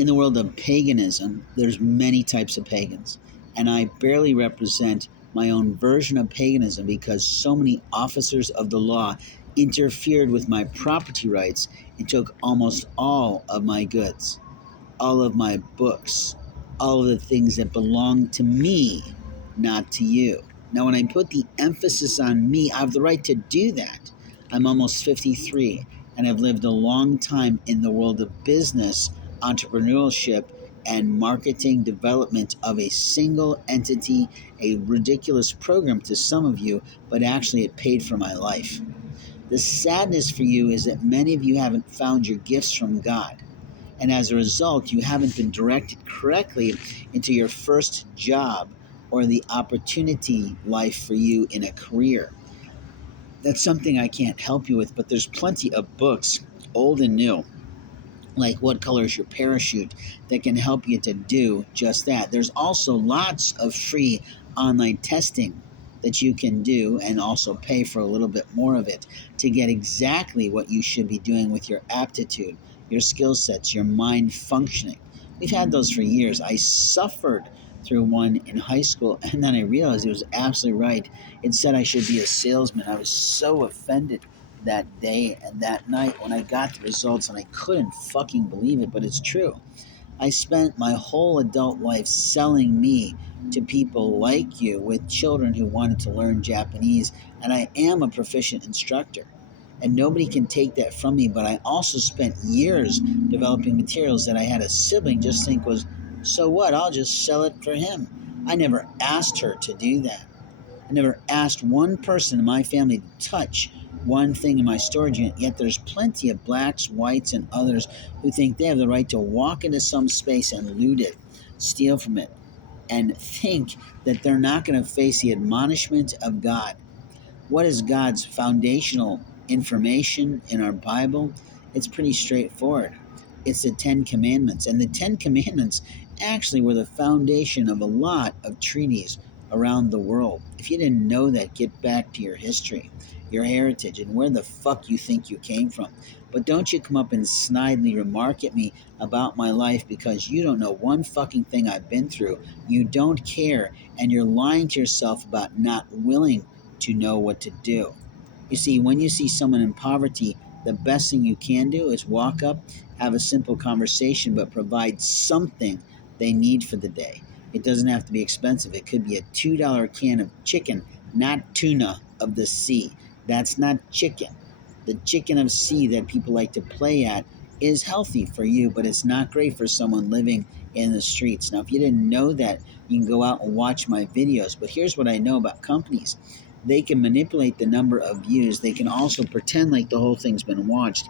In the world of paganism, there's many types of pagans, and I barely represent my own version of paganism because so many officers of the law interfered with my property rights and took almost all of my goods, all of my books, all of the things that belong to me, not to you. Now, when I put the emphasis on me, I have the right to do that. I'm almost 53 and I've lived a long time in the world of business, entrepreneurship, and marketing development of a single entity, a ridiculous program to some of you, but actually it paid for my life. The sadness for you is that many of you haven't found your gifts from God. And as a result, you haven't been directed correctly into your first job or the opportunity life for you in a career. That's something I can't help you with, but there's plenty of books, old and new, like What Color is Your Parachute, that can help you to do just that. There's also lots of free online testing that you can do and also pay for a little bit more of it to get exactly what you should be doing with your aptitude, your skill sets, your mind functioning. We've had those for years. I suffered through one in high school, and then I realized it was absolutely right. It said I should be a salesman. I was so offended that day and that night when I got the results, and I couldn't fucking believe it, but it's true. I spent my whole adult life selling me to people like you with children who wanted to learn Japanese, and I am a proficient instructor. And nobody can take that from me, but I also spent years developing materials that I had a sibling just think was, so what, I'll just sell it for him. I never asked her to do that. I never asked one person in my family to touch one thing in my storage unit, yet there's plenty of blacks, whites, and others who think they have the right to walk into some space and loot it, steal from it, and think that they're not going to face the admonishment of God. What is God's foundational information in our Bible? It's pretty straightforward. It's the Ten Commandments. And the Ten Commandments actually were the foundation of a lot of treaties around the world. If you didn't know that, get back to your history, your heritage, and where the fuck you think you came from. But don't you come up and snidely remark at me about my life because you don't know one fucking thing I've been through. You don't care, and you're lying to yourself about not willing to know what to do. You see, when you see someone in poverty, the best thing you can do is walk up, have a simple conversation, but provide something they need for the day. It doesn't have to be expensive. It could be a $2 can of chicken, not tuna of the sea. That's not chicken. The chicken of sea that people like to play at is healthy for you, but it's not great for someone living in the streets. Now, if you didn't know that, you can go out and watch my videos. But here's what I know about companies: they can manipulate the number of views. They can also pretend like the whole thing's been watched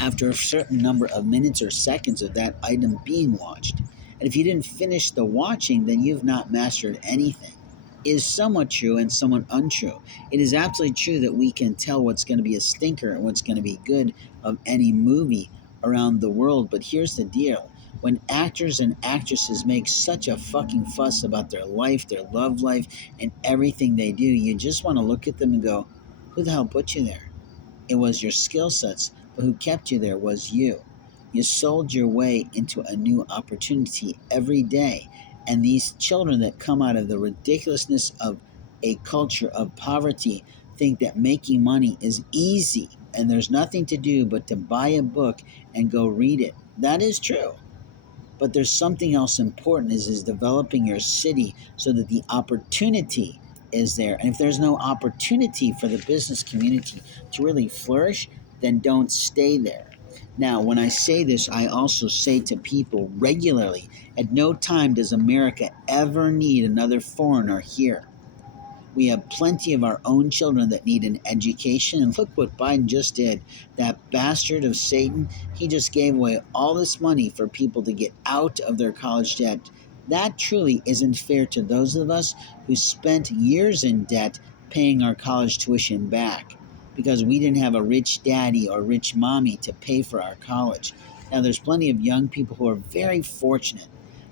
after a certain number of minutes or seconds of that item being watched. And if you didn't finish the watching, then you've not mastered anything. It is somewhat true and somewhat untrue. It is absolutely true that we can tell what's going to be a stinker and what's going to be good of any movie around the world. But here's the deal: when actors and actresses make such a fucking fuss about their life, their love life, and everything they do, you just want to look at them and go, who the hell put you there? It was your skill sets, but who kept you there was you. You sold your way into a new opportunity every day. And these children that come out of the ridiculousness of a culture of poverty think that making money is easy and there's nothing to do but to buy a book and go read it. That is true. But there's something else important is developing your city so that the opportunity is there. And if there's no opportunity for the business community to really flourish, then don't stay there. Now, when I say this, I also say to people regularly, at no time does America ever need another foreigner here. We have plenty of our own children that need an education. And look what Biden just did. That bastard of Satan, he just gave away all this money for people to get out of their college debt. That truly isn't fair to those of us who spent years in debt paying our college tuition back because we didn't have a rich daddy or rich mommy to pay for our college. Now, there's plenty of young people who are very fortunate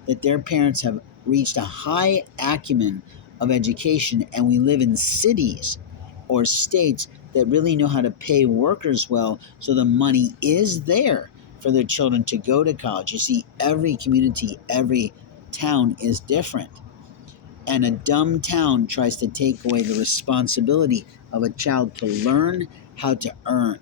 that their parents have reached a high acumen of education, and we live in cities or states that really know how to pay workers well, so the money is there for their children to go to college. You see, every community, every town is different. And a dumb town tries to take away the responsibility of a child to learn how to earn.